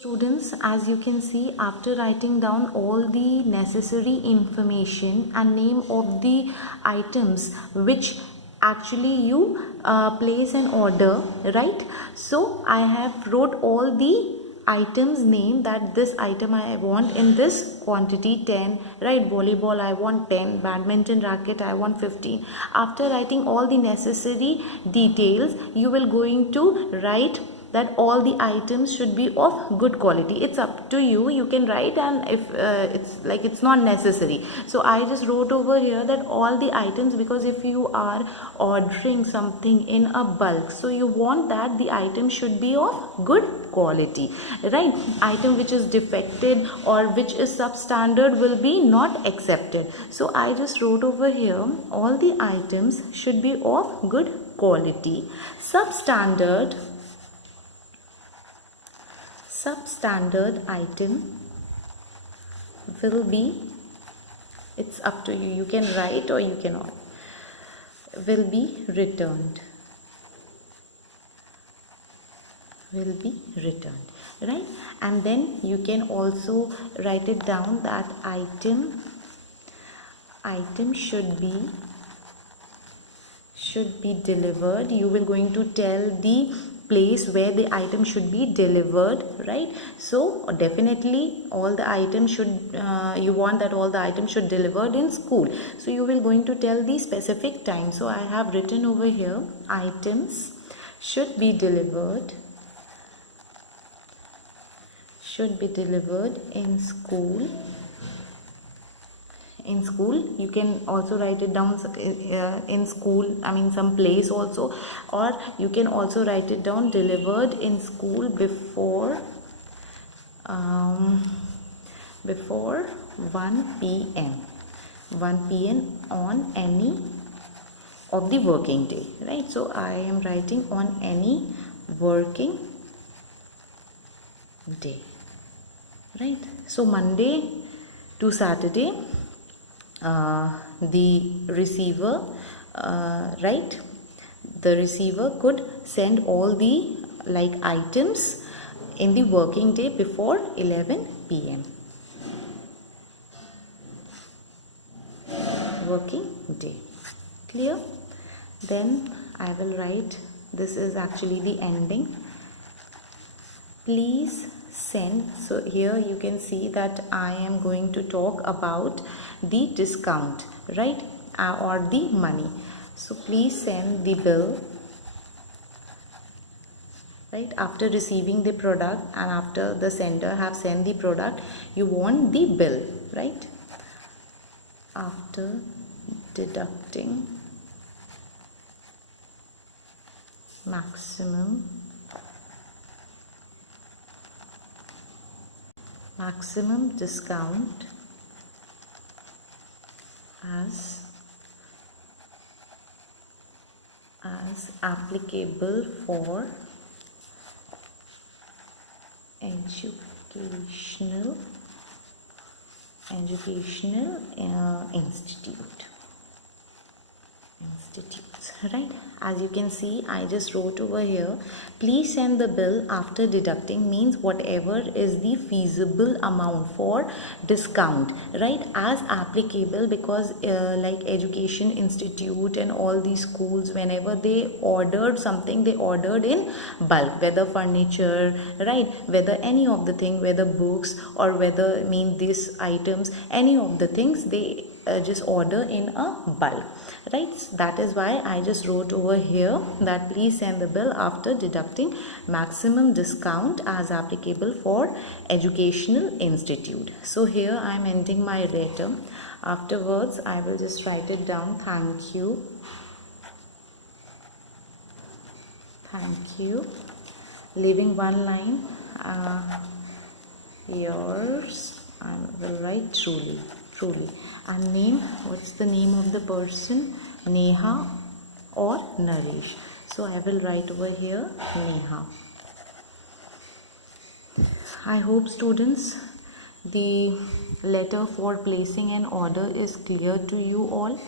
Students, as you can see, after writing down all the necessary information and name of the items which actually you place an order, right? So I have wrote all the items name, that this item I want in this quantity 10, right? Volleyball I want 10, badminton racket I want 15. After writing all the necessary details, you will going to write that all the items should be of good quality. It's up to you, you can write, and if it's not necessary. So I just wrote over here that all the items, because if you are ordering something in a bulk, so you want that the item should be of good quality, right? Item which is defected or which is substandard will be not accepted. So I just wrote over here all the items should be of good quality. Substandard item will be, it's up to you, you can write or you cannot, will be returned, right? And then you can also write it down that item should be delivered. You will going to tell the place where the item should be delivered, right? So definitely all the items should you want that all the items should delivered in school, so you will going to tell the specific time. So I have written over here items should be delivered in school. You can also write it down in school, I mean some place also, or you can also write it down delivered in school before 1 p.m. on any of the working day, right? So I am writing on any working day, right? So Monday to Saturday, the receiver could send all the items in the working day before 11 p.m. working day. Clear? Then I will write, this is actually the ending. Please send. So here you can see that I am going to talk about the discount, right? Or the money. So please send the bill, right? After receiving the product and after the sender have sent the product, you want the bill, right? After deducting maximum discount as applicable for educational institutes, right? As you can see, I just wrote over here, please send the bill after deducting, means whatever is the feasible amount for discount, right? As applicable, because education institute and all these schools, whenever they ordered something, they ordered in bulk, whether furniture, right, whether any of the thing, whether books or whether these items, any of the things, they just order in a bulk, right? That is why I just wrote over here that please send the bill after deducting maximum discount as applicable for educational institute. So here I am ending my letter. Afterwards I will just write it down. Thank you, leaving one line, yours, I will write truly, and name, what's the name of the person, Neha or Naresh. So I will write over here Neha. I hope students the letter for placing an order is clear to you all.